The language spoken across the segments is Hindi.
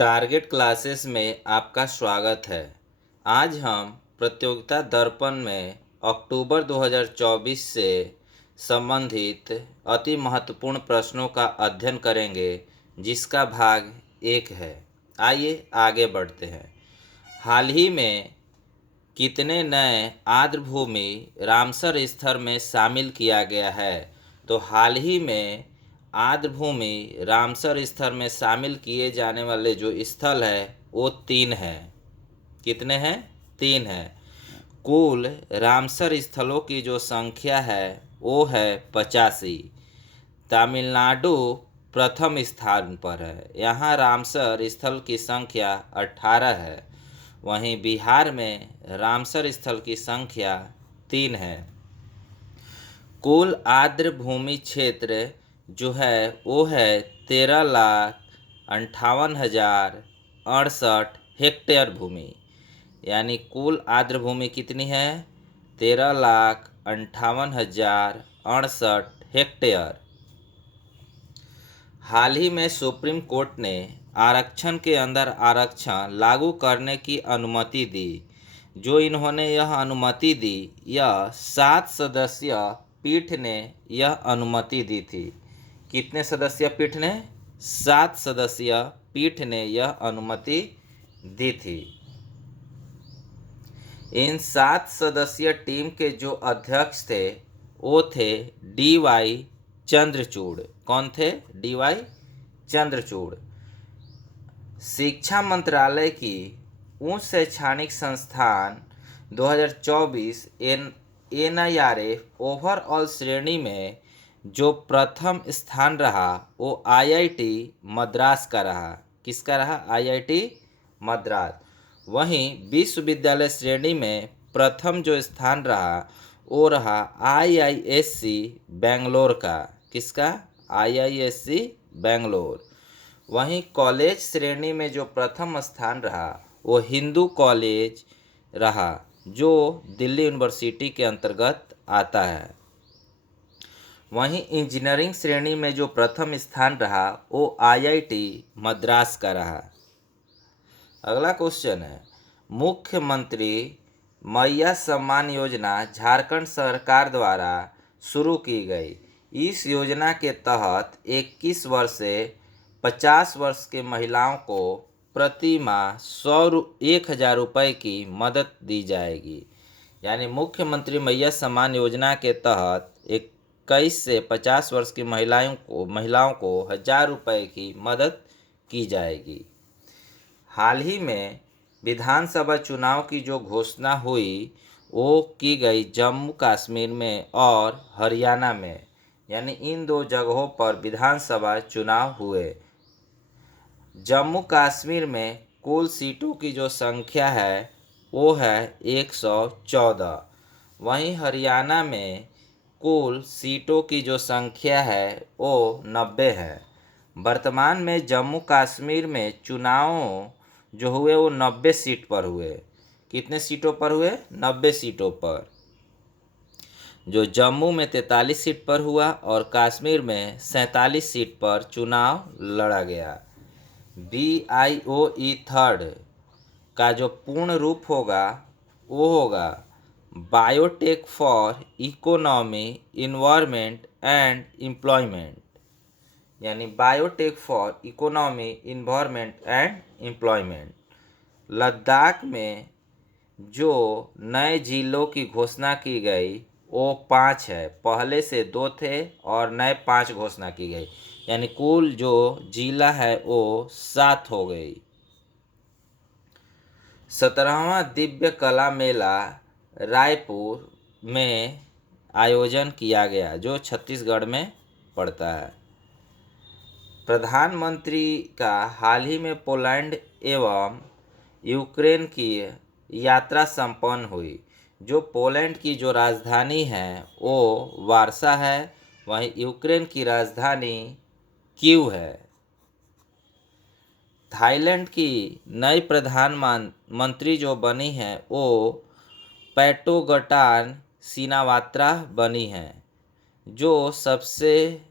टारगेट क्लासेस में आपका स्वागत है। आज हम प्रतियोगिता दर्पण में अक्टूबर 2024 से संबंधित अति महत्वपूर्ण प्रश्नों का अध्ययन करेंगे, जिसका भाग 1 है। आइए आगे बढ़ते हैं। हाल ही में कितने नए आर्द्रभूमि रामसर स्तर में शामिल किया गया है? तो हाल ही में आर्द्रभूमि रामसर स्तर में शामिल किए जाने वाले जो स्थल है वो 3 हैं। कितने हैं? 3 हैं। कुल रामसर स्थलों की जो संख्या है वो है 85। तमिलनाडु प्रथम स्थान पर है, यहाँ रामसर स्थल की संख्या 18 है। वहीं बिहार में रामसर स्थल की संख्या 3 है। कुल आर्द्र भूमि क्षेत्र जो है वो है 13,58,068 हेक्टेयर भूमि। यानी कुल आर्द्र भूमि कितनी है? 13,58,068 हेक्टेयर। हाल ही में सुप्रीम कोर्ट ने आरक्षण के अंदर आरक्षण लागू करने की अनुमति दी। जो इन्होंने यह अनुमति दी, यह 7 सदस्यीय पीठ ने यह अनुमति दी थी। कितने सदस्यीय पीठ ने? 7 सदस्यीय पीठ ने यह अनुमति दी थी। इन 7 सदस्यीय टीम के जो अध्यक्ष थे वो थे DY चंद्रचूड़। कौन थे? DY चंद्रचूड़। शिक्षा मंत्रालय की उच्च शैक्षणिक संस्थान 2024 NIRF ओवरऑल श्रेणी में जो प्रथम स्थान रहा वो IIT मद्रास का रहा। किसका रहा? IIT मद्रास। वहीं विश्वविद्यालय श्रेणी में प्रथम जो स्थान रहा वो रहा IISc बेंगलोर का। किसका? IISc बेंगलोर। वहीं कॉलेज श्रेणी में जो प्रथम स्थान रहा वो हिंदू कॉलेज रहा, जो दिल्ली यूनिवर्सिटी के अंतर्गत आता है। वहीं इंजीनियरिंग श्रेणी में जो प्रथम स्थान रहा वो IIT मद्रास का रहा। अगला क्वेश्चन है, मुख्यमंत्री मैया सम्मान योजना झारखंड सरकार द्वारा शुरू की गई। इस योजना के तहत 21 वर्ष से 50 वर्ष के महिलाओं को प्रति माह 1,000 रुपये की मदद दी जाएगी। यानी मुख्यमंत्री मैया सम्मान योजना के तहत 21 से 50 वर्ष की महिलाओं को 1,000 रुपये की मदद की जाएगी। हाल ही में विधानसभा चुनाव की जो घोषणा हुई वो की गई जम्मू कश्मीर में और हरियाणा में। यानी इन 2 जगहों पर विधानसभा चुनाव हुए। जम्मू कश्मीर में कुल सीटों की जो संख्या है वो है 114। वहीं हरियाणा में कुल सीटों की जो संख्या है वो 90 है। वर्तमान में जम्मू कश्मीर में चुनाव जो हुए वो 90 सीट पर हुए। कितने सीटों पर हुए? 90 सीटों पर। जो जम्मू में 43 सीट पर हुआ और कश्मीर में 47 सीट पर चुनाव लड़ा गया। BIOE थर्ड का जो पूर्ण रूप होगा वो होगा biotech for economy, environment and employment. यानी biotech for economy, environment and employment. Ladakh में जो नए जिलों की घोषणा की गई वो 5 है। पहले से 2 थे और नए 5 घोषणा की गई। यानी कुल जो जिला है वो 7 हो गई। 17वां दिव्य कला मेला रायपुर में आयोजन किया गया, जो छत्तीसगढ़ में पड़ता है। प्रधानमंत्री का हाल ही में पोलैंड एवं यूक्रेन की यात्रा संपन्न हुई। जो पोलैंड की जो राजधानी है वो वार्सा है, वहीं यूक्रेन की राजधानी कीव है। थाईलैंड की नई प्रधानमंत्री जो बनी है वो पैटोगटान सिनावात्रा बनी है, जो सबसे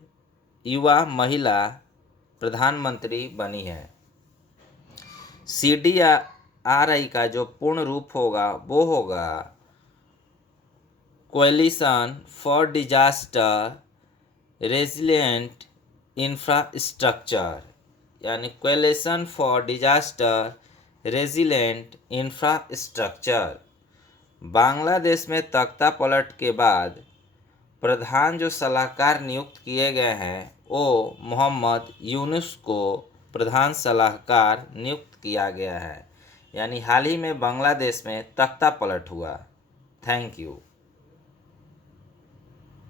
युवा महिला प्रधानमंत्री बनी है। CDRI का जो पूर्ण रूप होगा वो होगा coalition for disaster resilient infrastructure, यानी coalition for disaster resilient infrastructure. Bangladesh में तख्ता पलट के बाद प्रधान जो सलाहकार नियुक्त किए गए हैं वो मोहम्मद यूनुस को प्रधान सलाहकार नियुक्त किया गया है। यानी हाल ही में बांग्लादेश में तख्ता पलट हुआ। Thank you.